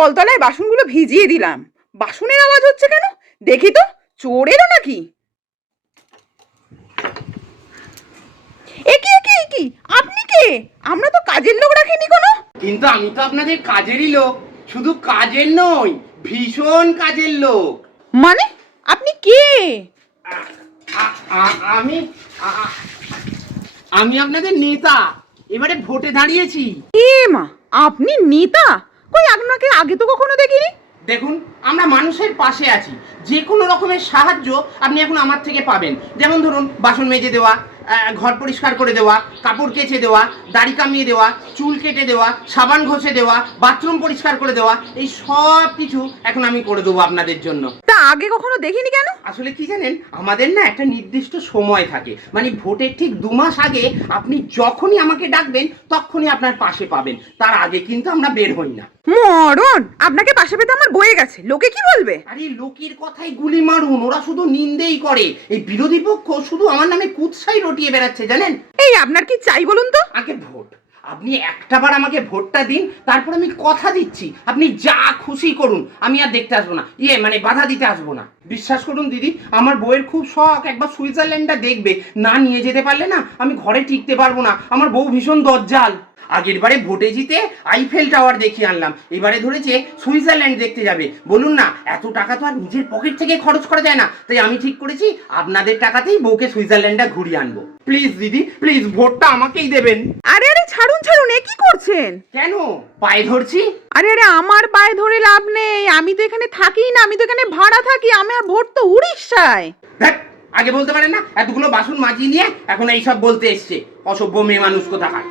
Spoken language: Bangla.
কলতলায় বাসনগুলো ভিজিয়ে দিলাম, বাসনের আওয়াজ হচ্ছে কেন? দেখি তো, চোর এলো নাকি? একি একি একি, আপনি কে? আমরা তো কাজের লোক রাখিনি কোনো। কিন্তু আমি তো আপনাদের কাজেরই লোক, শুধু কাজের নই, ভীষণ কাজের লোক। মানে আপনি কে? আমি আমি আপনাদের নেতা, এবারে ভোটে দাঁড়িয়েছি। এ মা, আপনি নেতা? কই আপনাকে আগে তো কখনো দেখিনি। দেখুন, আমরা মানুষের পাশে আছি, যে কোনো রকমের সাহায্য আপনি এখন আমার থেকে পাবেন। যেমন ধরুন, বাসন মেজে দেওয়া, ঘর পরিষ্কার করে দেওয়া, কাপড় কেচে দেওয়া, দাড়ি কামিয়ে দেওয়া, চুল কেটে দেওয়া, সাবান ঘষে দেওয়া, বাথরুম পরিষ্কার করে দেওয়া, এই সব কিছু এখন আমি করে দেবো আপনাদের জন্য। তা আগে কখনো দেখিনি কেন? আসলে কি জানেন, আমাদের না একটা নির্দিষ্ট সময় থাকে, মানে ভোটের ঠিক 2 মাস আগে আপনি যখনই আমাকে ডাকবেন তখনই আপনার পাশে পাবেন, তার আগে কিন্তু আমরা বের হই না। মরণ, আপনাকে পাশে পেতে আমার বয়ে গেছে, লোকে কি বলবে? আরে লোকের কথাই গুলি মারুন, ওরা শুধু নিন্দেই করে। এই বিরোধী পক্ষ শুধু আমার নামে কুৎসাই রটিয়ে বেড়াচ্ছে জানেন। এই আপনার কি চাই বলুন তো? আগে ভোট, আপনি একটাবার আমাকে ভোটটা দিন, তারপর আমি কথা দিচ্ছি আপনি যা খুশি করুন, আমি আর দেখতে আসবো না, মানে বাধা দিতে আসবো না। বিশ্বাস করুন দিদি, আমার বউয়ের খুব শখ একবার সুইজারল্যান্ডটা দেখবে, না নিয়ে যেতে পারলে না আমি ঘরে টিকতে পারবো না। আমার বউ ভীষণ দজ্জাল, আগের বারে ভোটে জিতে আইফেল টাওয়ার দেখিয়ে আনলাম, এবারে ধরেছে সুইজারল্যান্ড দেখতে যাবে। বলুন না, এত টাকা তো আর নিজের পকেট থেকে খরচ করা যায় না, তাই আমি ঠিক করেছি আপনাদের টাকাতেই বউকে সুইজারল্যান্ডটা ঘুরিয়ে আনবো। প্লিজ দিদি, প্লিজ ভোটটা আমাকেই দেবেন। আরে আরে ছাড়ুন ছাড়ুন, এ কি করছেন? কেন পায়ে ধরছি? আরে আরে, আমার পায়ে ধরে লাভ নেই, আমি তো এখানে থাকি না, আমি তো এখানে ভাড়া থাকি, আমার ভোট তো উড়িষ্যায়। ধ্যাৎ, আগে বলতে পারেন না? এতগুলো বাসন মাজিয়ে নিয়ে এখন এইসব বলতে এসছে, অসভ্য মেয়ে মানুষ কোথাকার।